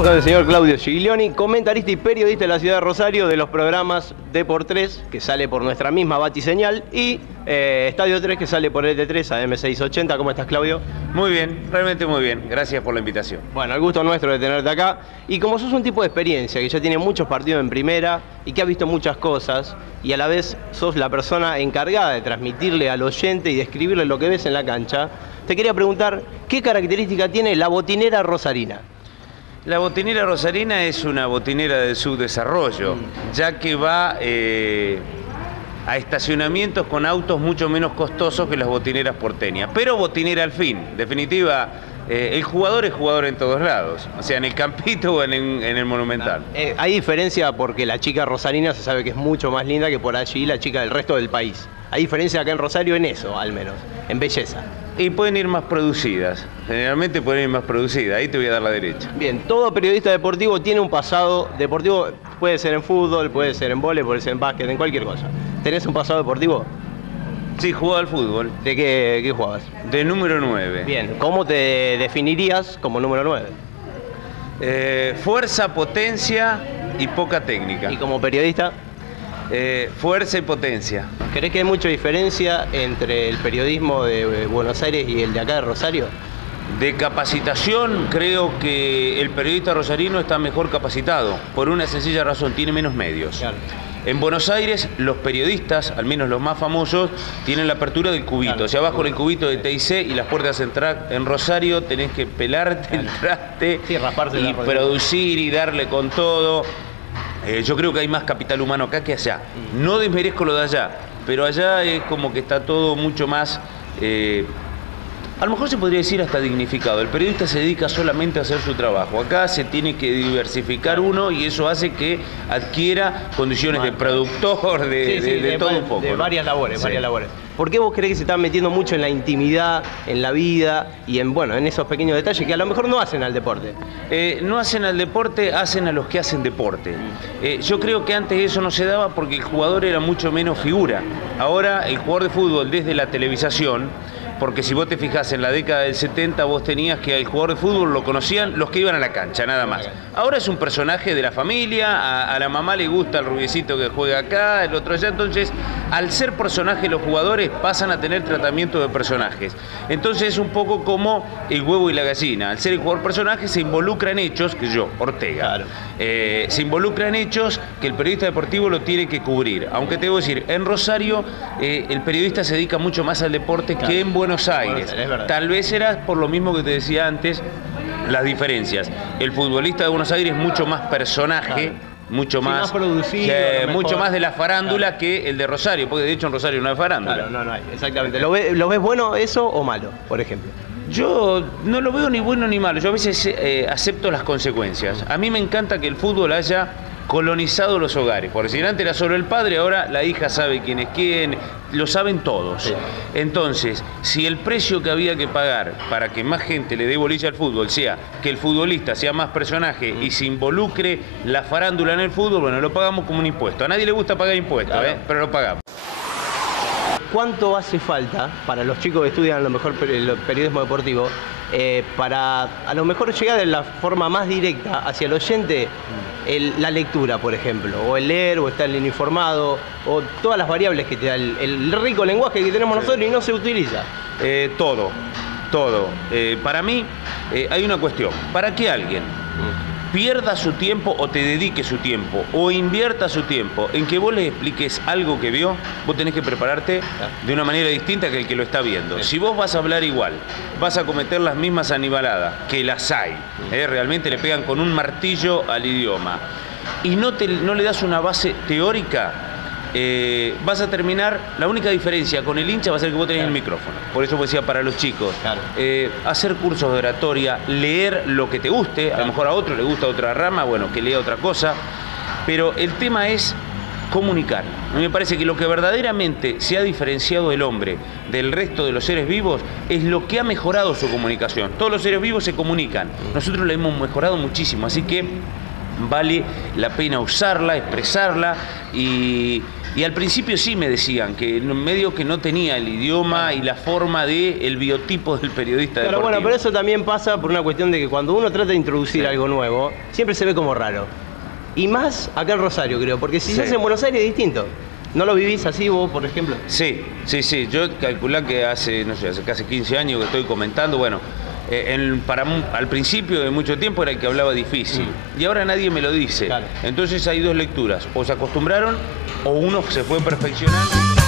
Estamos con el señor Claudio Giglioni, comentarista y periodista de la ciudad de Rosario de los programas Depor3, que sale por nuestra misma batiseñal, y Estadio 3, que sale por ET3 a M680. ¿Cómo estás, Claudio? Muy bien, realmente muy bien. Gracias por la invitación. Bueno, el gusto nuestro de tenerte acá. Y como sos un tipo de experiencia, que ya tiene muchos partidos en primera y que ha visto muchas cosas, y a la vez sos la persona encargada de transmitirle al oyente y describirle lo que ves en la cancha, te quería preguntar, ¿qué característica tiene la botinera rosarina? La botinera rosarina es una botinera de subdesarrollo, ya que va a estacionamientos con autos mucho menos costosos que las botineras porteñas. Pero botinera al fin. En definitiva, el jugador es jugador en todos lados, o sea, en el Campito o en el Monumental. Hay diferencia porque la chica rosarina se sabe que es mucho más linda que por allí la chica del resto del país. Hay diferencia acá en Rosario en eso, al menos, en belleza. Y pueden ir más producidas, generalmente pueden ir más producidas, ahí te voy a dar la derecha. Bien, todo periodista deportivo tiene un pasado deportivo, puede ser en fútbol, puede ser en vóley, puede ser en básquet, en cualquier cosa. ¿Tenés un pasado deportivo? Sí, jugaba al fútbol. ¿De qué jugabas? De número 9. Bien, ¿cómo te definirías como número 9? Fuerza, potencia y poca técnica. ¿Y como periodista? Fuerza y potencia. ¿Crees que hay mucha diferencia entre el periodismo de Buenos Aires y el de acá de Rosario? De capacitación, creo que el periodista rosarino está mejor capacitado, por una sencilla razón, tiene menos medios. Claro. En Buenos Aires, los periodistas, al menos los más famosos, tienen la apertura del cubito. Claro. O sea, vas con el cubito de TIC y las puertas en Rosario tenés que pelarte el traste, sí, rasparse y producir y darle con todo. Yo creo que hay más capital humano acá que allá. No desmerezco lo de allá, pero allá es como que está todo mucho más... a lo mejor se podría decir hasta dignificado. El periodista se dedica solamente a hacer su trabajo. Acá se tiene que diversificar uno y eso hace que adquiera condiciones de productor, de todo un poco. De varias labores, sí. varias labores. ¿Por qué vos creés que se están metiendo mucho en la intimidad, en la vida y en esos pequeños detalles que a lo mejor no hacen al deporte? No hacen al deporte, hacen a los que hacen deporte. Yo creo que antes eso no se daba porque el jugador era mucho menos figura. Ahora el jugador de fútbol desde la televisación, porque si vos te fijás en la década del 70 vos tenías que al jugador de fútbol lo conocían los que iban a la cancha, nada más. Ahora es un personaje de la familia, a la mamá le gusta el rubiecito que juega acá, el otro allá, entonces al ser personaje los jugadores pasan a tener tratamiento de personajes. Entonces es un poco como el huevo y la gallina, al ser el jugador personaje se involucra en hechos, que yo, Ortega, claro. Se involucra en hechos que el periodista deportivo lo tiene que cubrir. Aunque te debo decir, en Rosario el periodista se dedica mucho más al deporte, claro, que en Buenos Aires. Tal vez era por lo mismo que te decía antes, las diferencias. El futbolista de Buenos Aires es mucho más personaje, claro, mucho más producido, mucho más de la farándula, claro, que el de Rosario, porque de hecho en Rosario no hay farándula. Claro, no hay, exactamente. ¿Lo ves bueno eso o malo, por ejemplo? Yo no lo veo ni bueno ni malo, yo a veces acepto las consecuencias. A mí me encanta que el fútbol haya colonizado los hogares, por decir, antes era solo el padre, ahora la hija sabe quién es quién, lo saben todos. Sí. Entonces, si el precio que había que pagar para que más gente le dé bolilla al fútbol sea que el futbolista sea más personaje y se involucre la farándula en el fútbol, bueno, lo pagamos como un impuesto. A nadie le gusta pagar impuestos, claro, pero lo pagamos. ¿Cuánto hace falta para los chicos que estudian a lo mejor el periodismo deportivo para a lo mejor llegar de la forma más directa hacia el oyente la lectura, por ejemplo, o el leer, o estar informado, o todas las variables que te da el rico lenguaje que tenemos nosotros y no se utiliza? Todo. Para mí hay una cuestión. ¿Para qué alguien pierda su tiempo o te dedique su tiempo o invierta su tiempo en que vos le expliques algo que vio? Vos tenés que prepararte de una manera distinta que el que lo está viendo. Si vos vas a hablar igual, vas a cometer las mismas anivaladas, que las hay, realmente le pegan con un martillo al idioma, y no le das una base teórica, vas a terminar, la única diferencia con el hincha va a ser que vos tenés el micrófono. Por eso decía para los chicos, claro, hacer cursos de oratoria, leer lo que te guste, claro, a lo mejor a otro le gusta otra rama, bueno, que lea otra cosa, pero el tema es comunicar. A mí me parece que lo que verdaderamente se ha diferenciado el hombre del resto de los seres vivos es lo que ha mejorado su comunicación. Todos los seres vivos se comunican, nosotros la hemos mejorado muchísimo, así que vale la pena usarla, expresarla y Y al principio sí me decían que en medio que no tenía el idioma y la forma del biotipo del periodista Pero deportivo. bueno, pero eso también pasa por una cuestión de que cuando uno trata de introducir algo nuevo, siempre se ve como raro. Y más acá en Rosario, creo, porque si se hace en Buenos Aires es distinto. ¿No lo vivís así vos, por ejemplo? Sí. Yo calculé que hace, no sé, hace casi 15 años que estoy comentando, bueno, al principio de mucho tiempo era el que hablaba difícil. Y ahora nadie me lo dice. Claro. Entonces hay dos lecturas. O se acostumbraron o uno se fue perfeccionando.